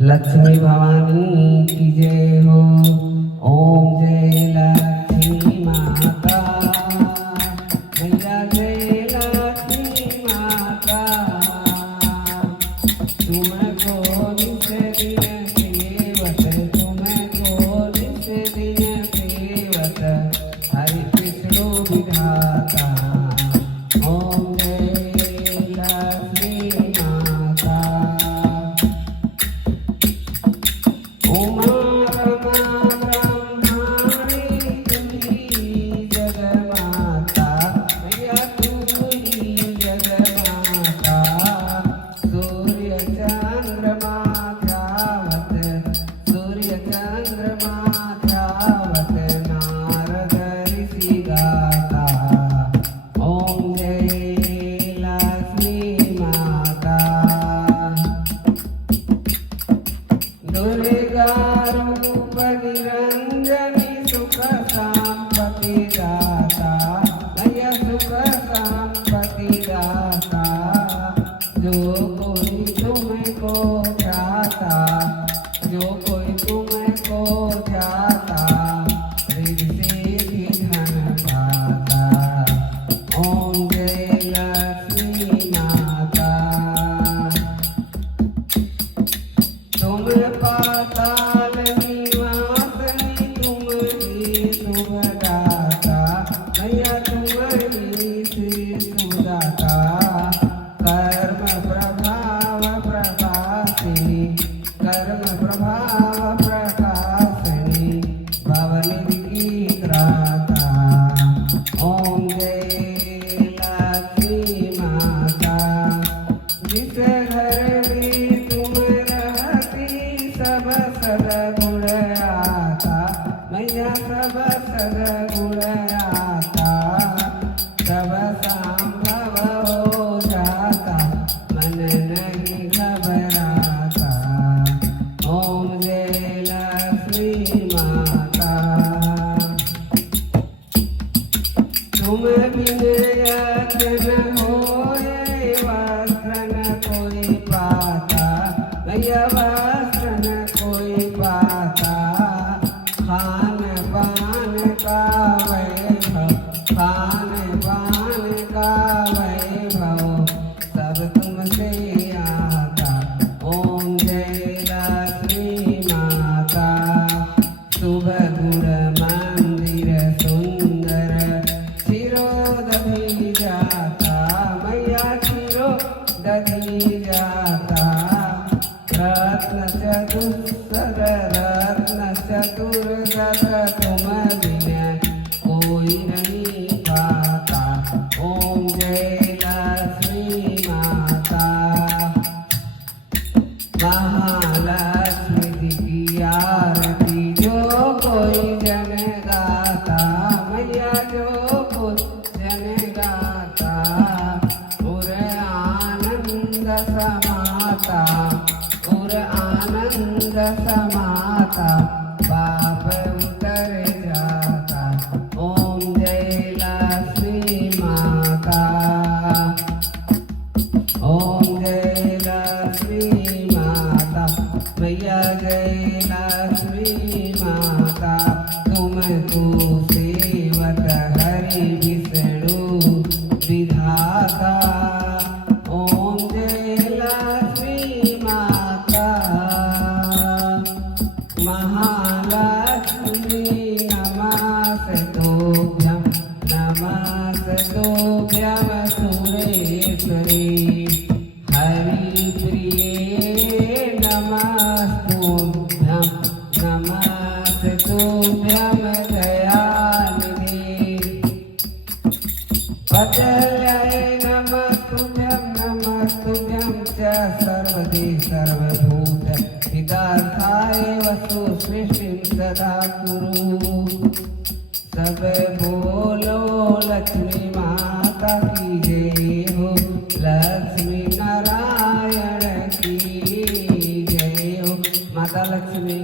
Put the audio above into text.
लक्ष्मी भवानी की जय हो। ओम जय लक्ष्मी माता, मैया जय लक्ष्मी माता। तुमको नित दिन सेवत, तुमको नित दिन सेवत, हरि कृष्ण विधाता। ओम जय लक्ष्मी माता। उमा रमा ब्रह्माणी तुम्ही जगमाता, मैया तुम्ही जगमाता। सूर्य चंद्रमा ध्यावत, सूर्य चंद्रमा ध्यावत, नारद ऋषि गाता। ओम जय लक्ष्मी माता। दुर्गा रूप निरंजनी सुख संपत्ति दाता, मैया सुख संपत्ति दाता। जो कोई तुमको चाहता, जो कोई तुमको चाहता, रिद्धि सिद्धि धन पाता। ओम जय लक्ष्मी माता। तुम पाताल निवासनी, तुम ही सुखदाता, मैया तुम ही श्री सुदाता। कर्म प्रभाव प्रकाशिनी, कर्म प्रभाव प्रकाशिनी, भवनिधि की त्राता। ओम जय लक्ष्मी माता। जिस घर में तुम रहती, सब सदगुण आता, मैया सब सदगुण आता। सब संभव हो जाता, मन नहीं घबराता। ओम जय लक्ष्मी माता। तुम बिन यज्ञ न होए, वस्त्र न कोई पाता, मैया वस्त्र न कोई पाता। खान पान का वैभव, खान पान का वैभव, सब तुमसे आता। ओम जय लक्ष्मी माता। शुभ गुण मंदिर सुंदर, शिरोदधि जाता, मैया शिरोदधि जाता। रत्न चतुस्सर, रत्न चतुर्दश, तुम बिन कोई नहीं पाता। ओम जय लक्ष्मी माता। महालक्ष्मी जी की आरती जो कोई जन गाता, मैया जो कोई जन गाता, उर आनंद समाता, उर आनंद समाता, पाप उतर जाता। ओम जय लक्ष्मी माता। ओम जय लक्ष्मी माता, मैया जय लक्ष्मी माता। तुमको सेवत हरि विष्णु विधाता। ओम जय लक्ष्मी माता। महालक्ष्मी नमस्तुभ्यं, नमस्तुभ्यं सुरेश्वरी। हरिप्रिये नमस्तुभ्यं, नमस्तुभ्यं दयानिधे। वत्सल्याय नमस्तुभ्यं, नमस्तुभ्यं च सर्वदे सर्वभूत हितार्थाय वस्तु सृष्टिं सदा कुरु। सब बोलो लक्ष्मी माता की जय हो, लक्ष्मी नारायण की जय हो। माता लक्ष्मी